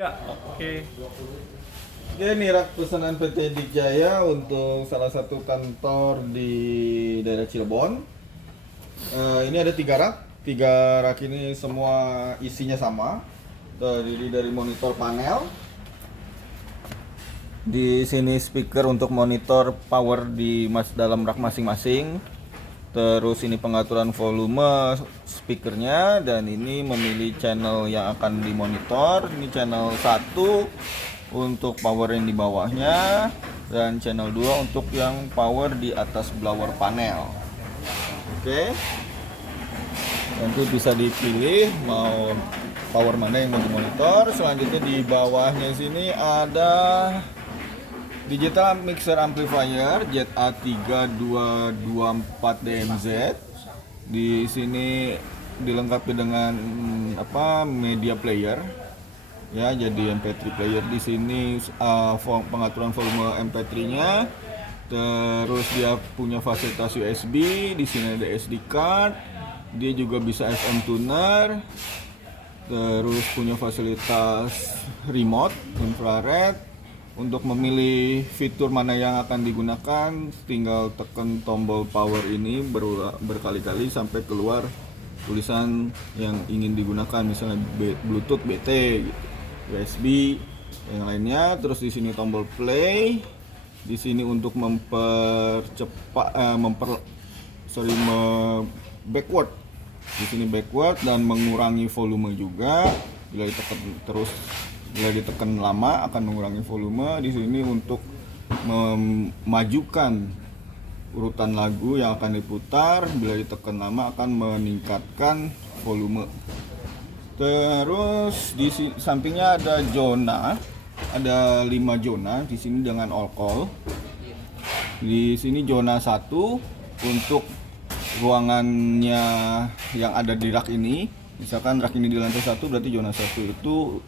Ya, oke. Oke, ini rak pesanan PT Dikjaya untuk salah satu kantor di daerah Cirebon. Ini ada tiga rak ini semua isinya sama, terdiri dari monitor panel. Di sini speaker untuk monitor power di dalam rak masing-masing. Terus ini pengaturan volume speakernya, dan ini memilih channel yang akan dimonitor. Ini channel 1 untuk power yang di bawahnya, dan channel 2 untuk yang power di atas blower panel. Oke. Nanti bisa dipilih mau power mana yang mau dimonitor. Selanjutnya di bawahnya sini ada digital mixer amplifier ZA3224DMZ. Di sini dilengkapi dengan media player. Ya, jadi MP3 player di sini, pengaturan volume MP3-nya. Terus dia punya fasilitas USB, di sini ada SD card. Dia juga bisa FM tuner. Terus punya fasilitas remote infrared. Untuk memilih fitur mana yang akan digunakan, tinggal tekan tombol power ini berkali-kali sampai keluar tulisan yang ingin digunakan, misalnya Bluetooth, BT, gitu, USB, yang lainnya. Terus di sini tombol play. Di sini untuk backward. Di sini backward dan mengurangi volume juga. Bila ditekan lama akan mengurangi volume. Di sini untuk memajukan urutan lagu yang akan diputar. Bila ditekan lama akan meningkatkan volume. Terus di sampingnya ada zona, ada 5 zona di sini dengan all call. Di sini zona 1 untuk ruangannya yang ada di rak ini. Misalkan rak ini di lantai 1, berarti zona 1 itu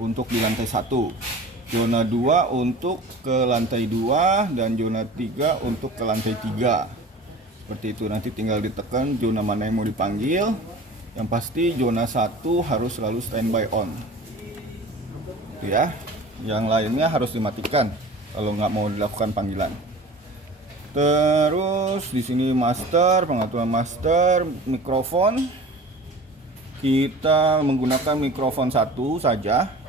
untuk di lantai 1, zona 2 untuk ke lantai 2, dan zona 3 untuk ke lantai 3. Seperti itu, nanti tinggal ditekan zona mana yang mau dipanggil. Yang pasti zona 1 harus selalu standby on. Itu ya. Yang lainnya harus dimatikan kalau nggak mau dilakukan panggilan. Terus di sini master, pengaturan master, mikrofon. Kita menggunakan mikrofon 1 saja.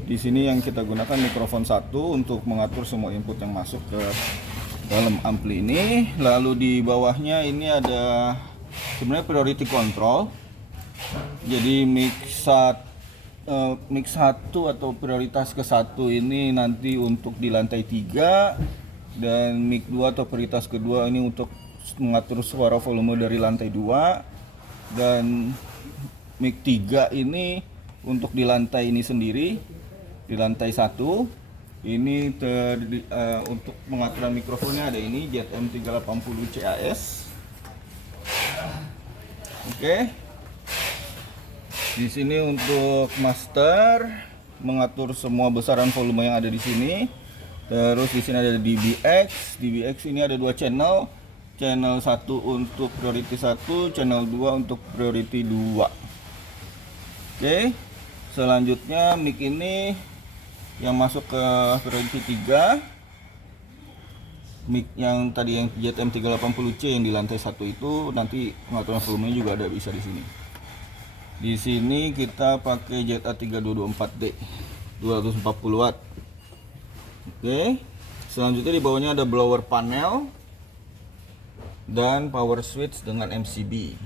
Di sini yang kita gunakan mikrofon 1 untuk mengatur semua input yang masuk ke dalam ampli ini. Lalu di bawahnya ini ada sebenarnya priority control. Jadi mix 1 atau prioritas ke 1 ini nanti untuk di lantai 3, dan mic 2 atau prioritas kedua ini untuk mengatur suara volume dari lantai 2, dan mic 3 ini untuk di lantai ini sendiri. Di lantai 1 ini untuk pengaturan mikrofonnya ada ini ZM380 CAS. Oke. Di sini untuk master mengatur semua besaran volume yang ada di sini. Terus di sini ada DBX. DBX ini ada 2 channel. Channel 1 untuk priority 1, channel 2 untuk priority 2. Oke. Selanjutnya mic ini yang masuk ke priority 3, mic yang tadi yang ZM380C yang di lantai 1 itu, nanti pengaturan volumenya juga ada bisa di sini. Di sini kita pakai ZA3224D 240 watt. Oke. Selanjutnya di bawahnya ada blower panel dan power switch dengan MCB.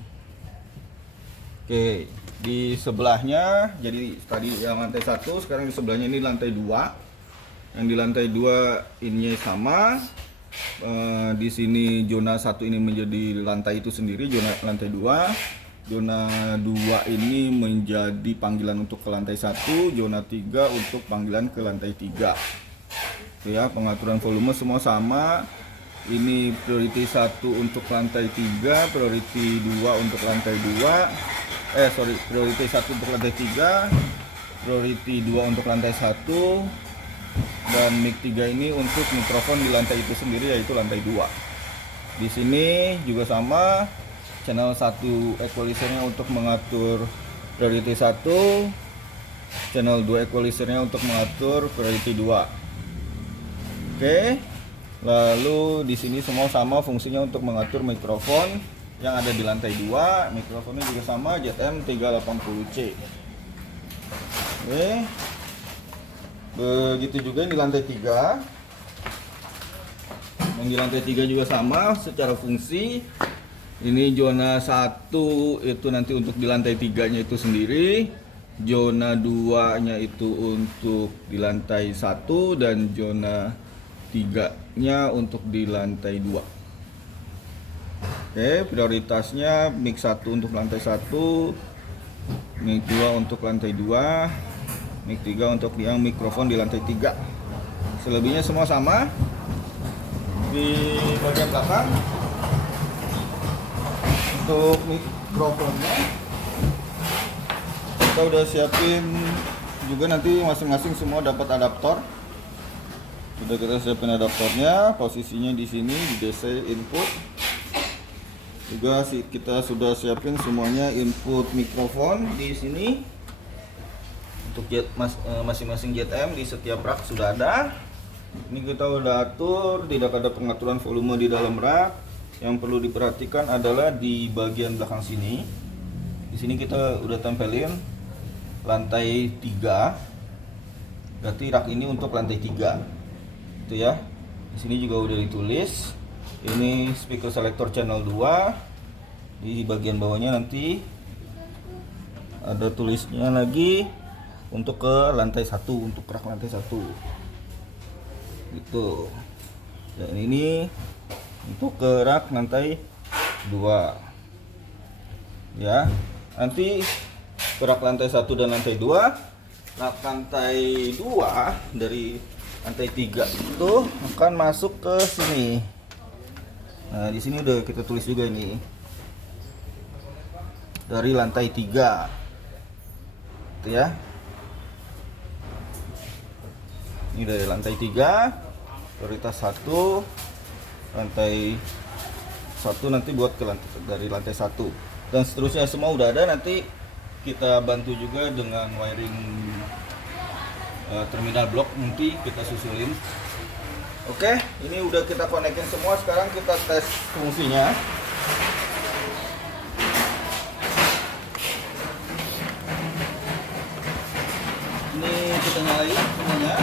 Oke, di sebelahnya, jadi tadi yang lantai 1, sekarang di sebelahnya ini lantai 2. Yang di lantai 2 ini sama. Di sini zona 1 ini menjadi lantai itu sendiri, zona lantai 2. Zona 2 ini menjadi panggilan untuk ke lantai 1, zona 3 untuk panggilan ke lantai 3. Oke ya, pengaturan volume semua sama. Ini priority 1 untuk lantai 3, priority 2 untuk lantai 2. Priority 1 untuk lantai 3, priority 2 untuk lantai 1, dan mic 3 ini untuk mikrofon di lantai itu sendiri, yaitu lantai 2. Di sini juga sama, channel 1 equalizernya untuk mengatur priority 1, channel 2 equalizernya untuk mengatur variety 2. Oke. Lalu di sini semua sama fungsinya untuk mengatur mikrofon yang ada di lantai 2. Mikrofonnya juga sama, ZM380C. Oke. Begitu juga di lantai 3. Yang di lantai 3 juga sama secara fungsi. Ini zona 1 itu nanti untuk di lantai 3-nya itu sendiri. Zona 2-nya itu untuk di lantai 1 dan zona 3-nya untuk di lantai 2. Oke, prioritasnya mic 1 untuk lantai 1, mic 2 untuk lantai 2, mic 3 untuk yang mikrofon di lantai 3. Selebihnya semua sama. Di bagian belakang untuk mikrofonnya kita udah siapin juga, nanti masing-masing semua dapat adaptor. Sudah kita siapin adaptornya, posisinya di sini di DC input. Juga kita sudah siapin semuanya input mikrofon di sini. Untuk masing-masing ZM di setiap rak sudah ada. Ini kita udah atur, tidak ada pengaturan volume di dalam rak. Yang perlu diperhatikan adalah di bagian belakang sini. Di sini kita udah tempelin lantai 3. Berarti rak ini untuk lantai 3. Itu ya. Di sini juga udah ditulis. Ini speaker selector channel 2. Di bagian bawahnya nanti ada tulisnya lagi untuk ke lantai 1, untuk rak lantai 1. Gitu. Dan ini untuk ke rak lantai 2. Ya. Nanti rak lantai 1 dan lantai 2. Rak lantai 2 dari lantai 3 itu akan masuk ke sini. Nah, di sini udah kita tulis juga ini. Dari lantai 3. Itu ya. Ini dari lantai 3, prioritas 1, lantai 1 nanti buat ke lantai, dari lantai 1. Dan seterusnya semua udah ada, nanti kita bantu juga dengan wiring terminal blok, nanti kita susulin. Oke, ini udah kita konekin semua, sekarang kita tes fungsinya. Ini kita nyalain semuanya.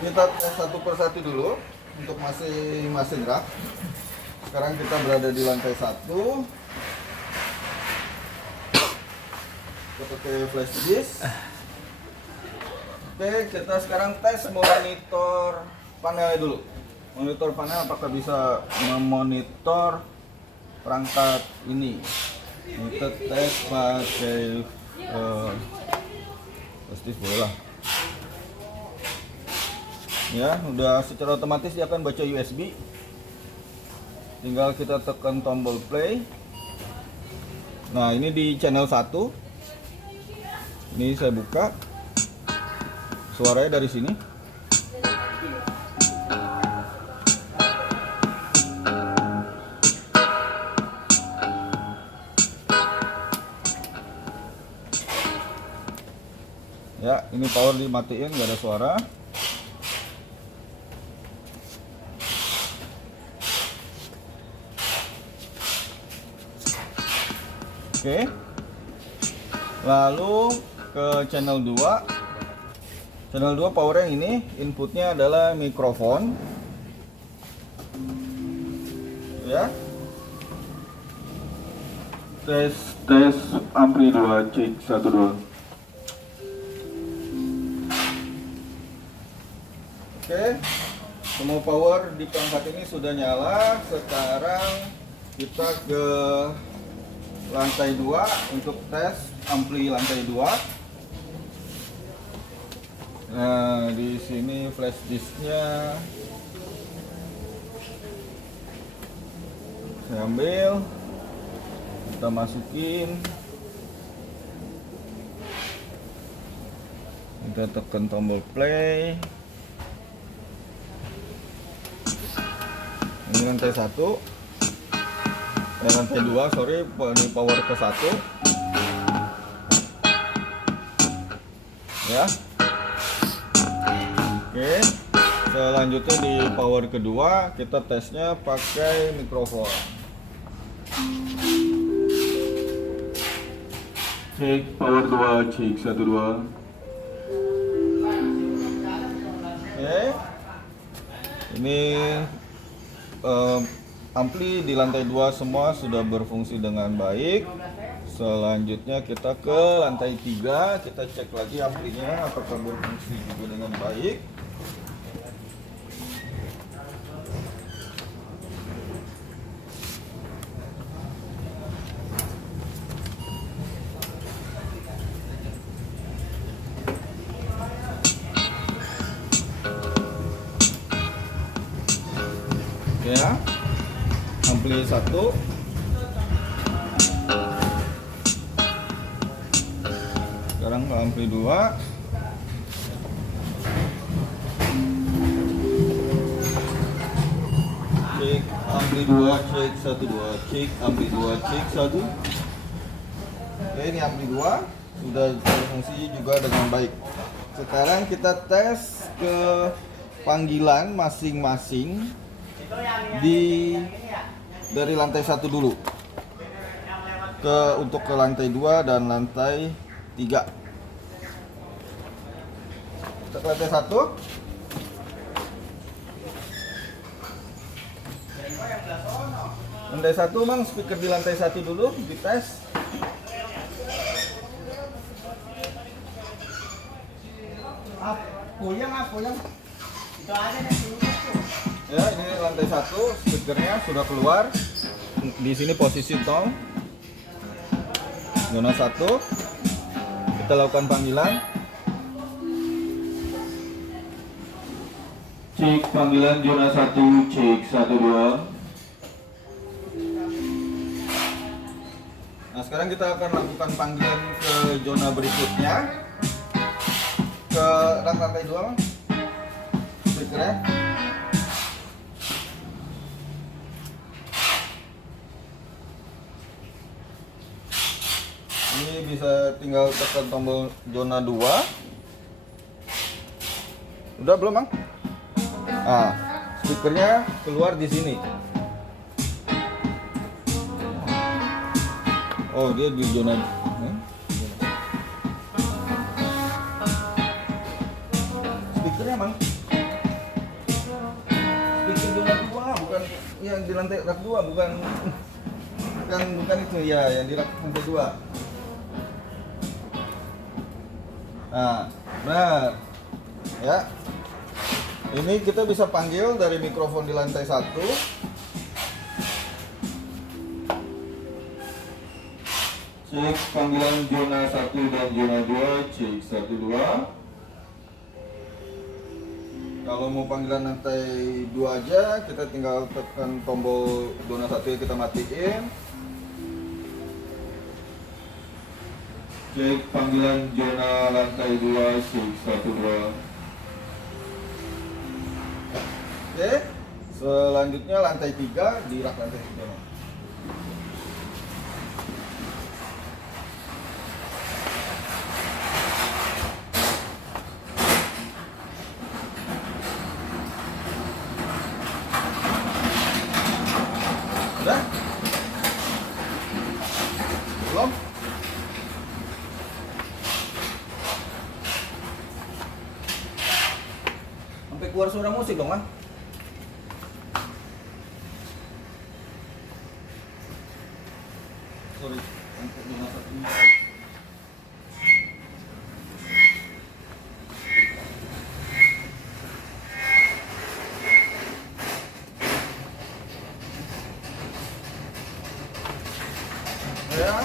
Kita tes satu persatu dulu untuk masing-masing rak. Sekarang kita berada di lantai 1. Kita pakai flash disk. Oke, kita sekarang tes monitor panel dulu. Monitor panel apakah bisa memonitor perangkat ini. Kita tes pakai flash disk boleh lah. Ya, udah secara otomatis dia akan baca USB. Tinggal kita tekan tombol play. Nah, ini di channel 1. Ini saya buka. Suaranya dari sini. Ya, ini power dimatiin, nggak ada suara. Oke. Lalu ke channel 2. Channel 2 power yang ini, inputnya adalah mikrofon. Ya. Tes ampli 2, cek 1 2. Oke. Semua power di perangkat ini sudah nyala. Sekarang kita ke lantai 2 untuk tes ampli lantai 2. Nah, di sini flash disknya saya ambil, kita masukin, kita tekan tombol play. Ini lantai 1. lantai 2, sorry, ini power ke 1 ya. Oke, selanjutnya di power kedua kita tesnya pakai mikrofon. Cek power 2, cek 1 2. Oke, ini ampli di lantai 2 semua sudah berfungsi dengan baik. Selanjutnya kita ke lantai 3, kita cek lagi amplinya apakah berfungsi juga dengan baik. Ya, ampli 1. Sekarang ke ampli 2. Cek ampli 2, cek 1 2, cek ampli 2, cek 1. Oke, ini ampli 2 sudah berfungsi juga dengan baik. Sekarang kita tes ke panggilan masing-masing dari lantai 1 dulu untuk ke lantai 2 dan lantai 3. Kita ke lantai 1. Lantai 1, Mang, speaker di lantai 1 dulu dites. Puyeng. Itu aja deh. Ya, ini lantai 1, speakernya sudah keluar. Di sini posisi tong. Zona 1. Kita lakukan panggilan. Cek panggilan zona 1, cek 1 2. Nah, sekarang kita akan lakukan panggilan ke zona berikutnya. Ke lantai 2, Bang. Speakernya. Ini bisa tinggal tekan tombol zona 2. Udah belum, Bang? Nah, speakernya keluar di sini. Oh, dia di zona speakernya, Bang. Speaker zona 2, bukan yang di lantai rak 2, bukan itu ya, yang di lantai 2. Nah, benar. Ya. Ini kita bisa panggil dari mikrofon di lantai 1. Cek panggilan zona 1 dan zona 2, cek 1 2. Kalau mau panggilan lantai 2 aja, kita tinggal tekan tombol zona 1 kita matiin. Cek panggilan zona lantai 2, cek 1 2. Oke, selanjutnya lantai 3, di rak lantai 3. Udah? Belum? Sampai keluar suara musik dong, Mas. Sorry, untuk dimasak ini. Ya.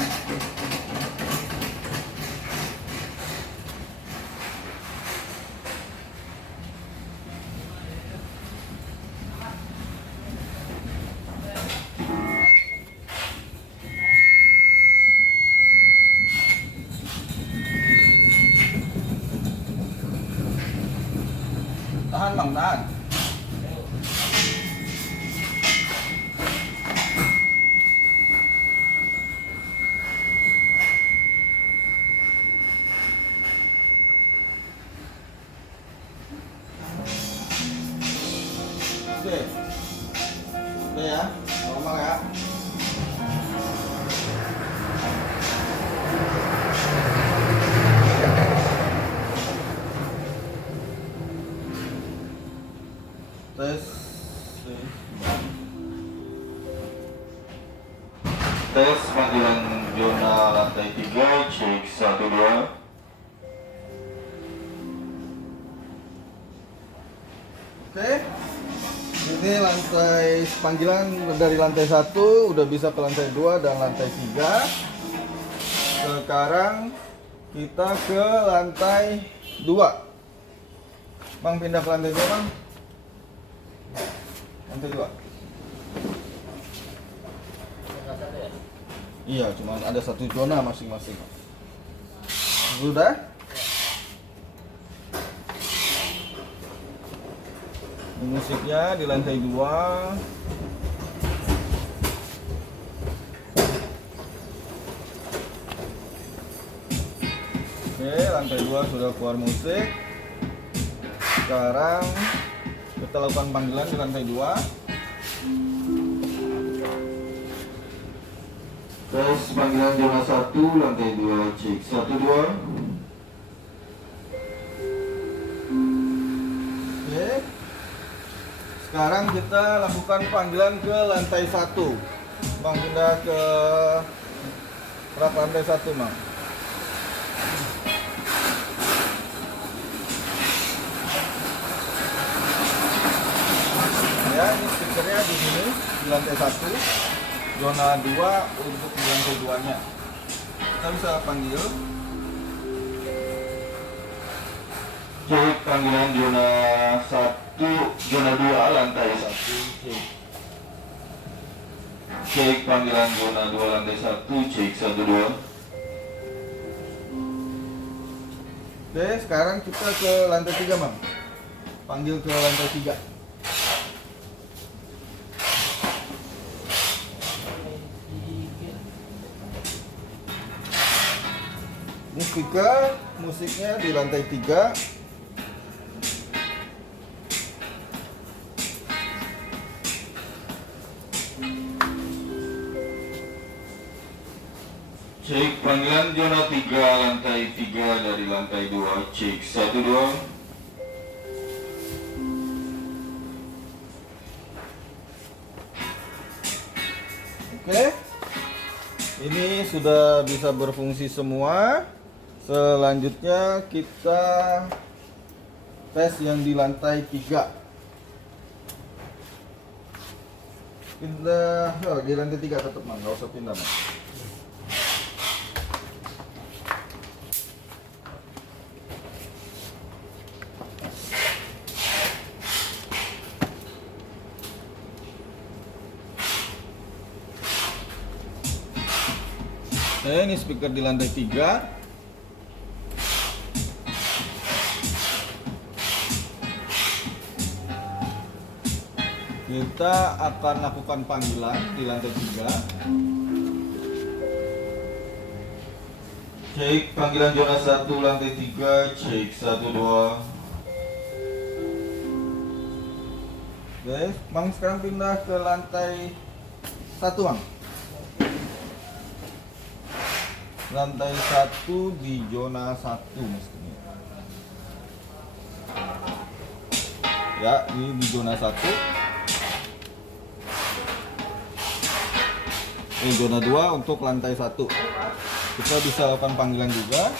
Tahan, Bang, tahan. Oke ya, normal ya. Tes. Tes panggilan zona lantai 3, cek 1 2. Oke. Ini lantai panggilan dari lantai 1 udah bisa ke lantai 2 dan lantai 3. Sekarang kita ke lantai 2. Bang pindah ke lantai 2, Bang. Lantai 2. Iya, cuma ada satu zona masing-masing. Sudah? Musiknya di lantai 2. Oke, lantai 2 sudah keluar musik. Sekarang kita lakukan panggilan di lantai 2. Tes panggilan zona 1 lantai 2, cek 1 2. Oke. Sekarang kita lakukan panggilan ke lantai 1. Bang pindah ke rak lantai 1, Bang. Ya, ini speakernya di sini di lantai 1. Zona 2 untuk di lantai 2-nya. Kita bisa panggil. Cek panggilan zona 1, zona 2 lantai 1. Cek panggilan zona 2 lantai 1, cek 1 2. Oke, sekarang kita ke lantai 3, Bang. Panggil ke lantai 3. Ini speaker, musiknya di lantai 3. Cek panggilan zona 3 lantai 3 dari lantai 2, cek 1 2. Oke. Ini sudah bisa berfungsi semua. Selanjutnya kita tes yang di lantai 3. Pindah di lantai 3 tetap, Bang, nggak usah pindah, Bang. Ini speaker di lantai 3. Kita akan lakukan panggilan di lantai 3. Cek panggilan zona 1 lantai 3, cek 1 2. Oke, Bang sekarang pindah ke lantai 1, Bang. Lantai 1 di zona 1 mestinya. Ya, ini di zona 1. Ini zona 2 untuk lantai 1. Kita bisa lakukan panggilan juga.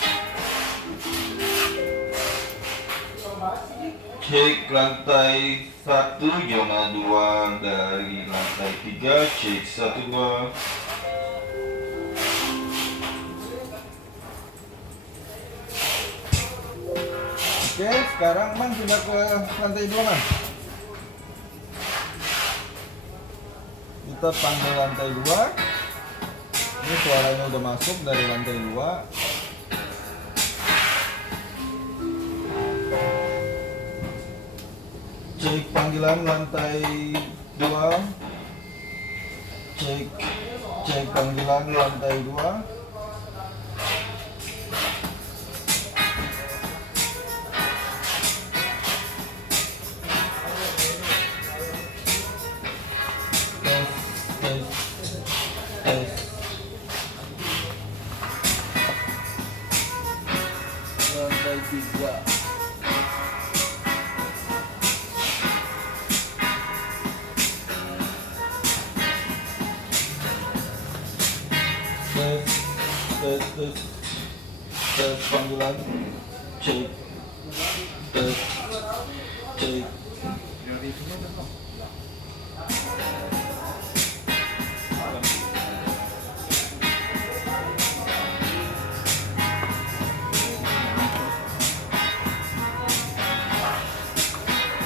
Cek lantai 1 zona 2 dari lantai 3, cek 1 2. Oke, sekarang Bang pindah ke lantai 2, Bang. Kita panggil lantai 2. Ini suaranya udah masuk dari lantai 2. Cek panggilan lantai 2. Cek panggilan lantai 2. tes, tes. Lantai 3. Tes panggilan, cek, tes, cek.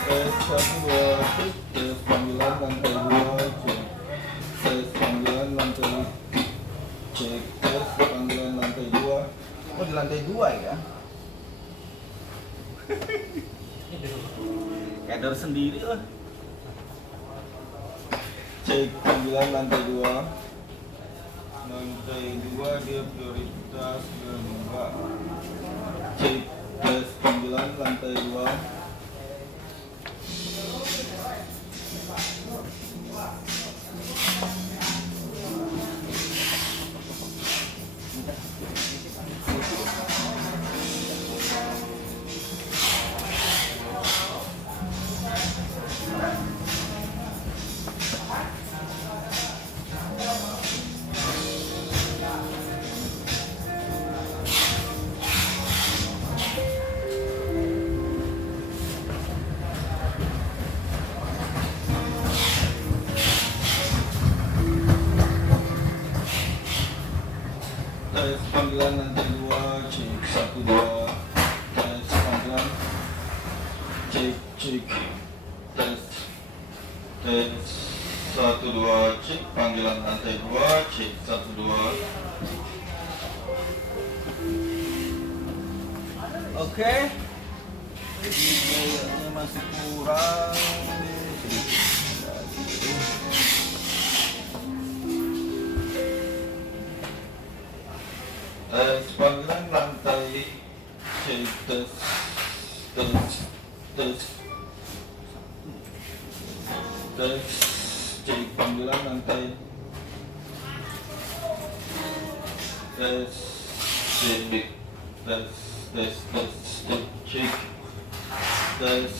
Tes 1 2 cek, tes panggilan lantai 2 cek, tes panggilan lantai, cek, tes panggilan lantai 2. Oh, di lantai 2 ya? Kader sendiri lah. Cek panggilan lantai 2. Lantai 2 dia prioritas enggak. Cek tes panggilan lantai 2. Tes panggilan lantai 2, cek 1 2. Tes panggilan, cek, cek, tes, tes 1 2, cek panggilan lantai 2, cek 1 2. Oke. Ini kayaknya masih kurang sedikit. Tes panggilan lantai, cek, tes, tes, tes, tes, cek panggilan lantai, tes, cek, tes, tes, tes, cek, cek, tes.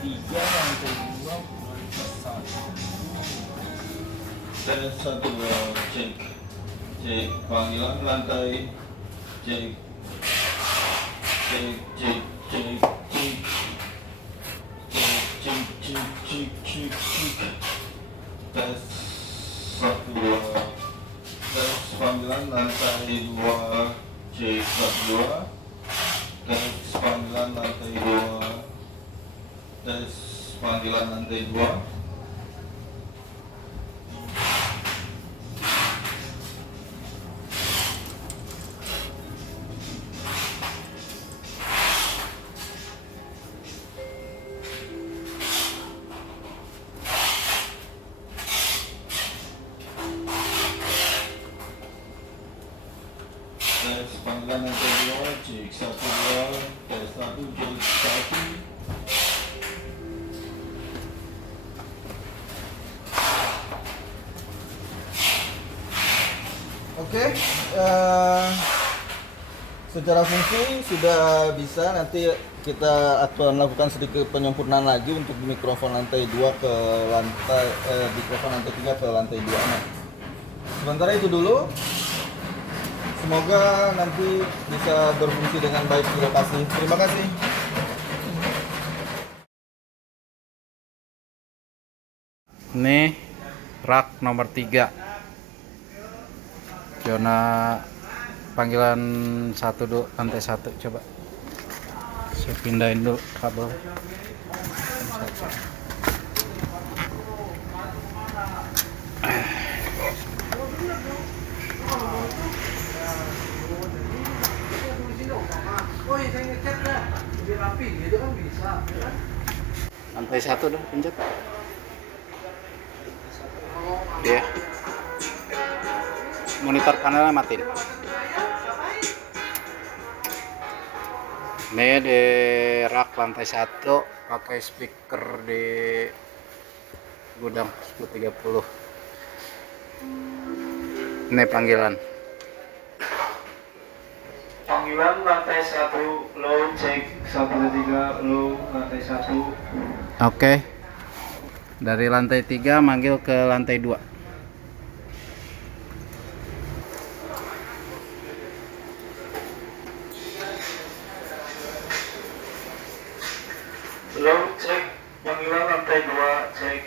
Tiga lantai 2 prioritas 1. Tes 1 2, cek, cek panggilan lantai, cek, cek, cek, cek, cek, cek, cek, cek, cek, cek. Tes 1 2. Tes panggilan lantai 2, cek 1 2. Tes panggilan lantai 2. Tes panggilan lantai 2. Tes panggilan lantai 2, cek 1 2. Tes 1, cek 1. Oke, secara fungsi sudah bisa. Nanti kita akan lakukan sedikit penyempurnaan lagi untuk mikrofon lantai 2 ke lantai mikrofon lantai 3 ke lantai 2. Nah, sementara itu dulu. Semoga nanti bisa berfungsi dengan baik di lokasi. Terima kasih. Ini rak nomor 3, zona panggilan 1 2 lantai 1. Coba saya pindahin dulu kabel. Lantai 1 dah, pencet. Ya. Monitor panelnya matiin. Ini di rak lantai 1 pakai speaker di gudang 1030. Ini panggilan. Panggilan lantai 1 low, cek 123 low lantai 1. Oke. Dari lantai 3 manggil ke lantai 2. Low, cek panggilan lantai 2, cek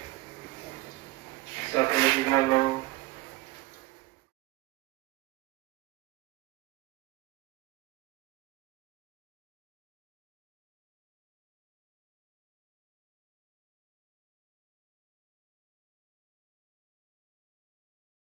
123 low.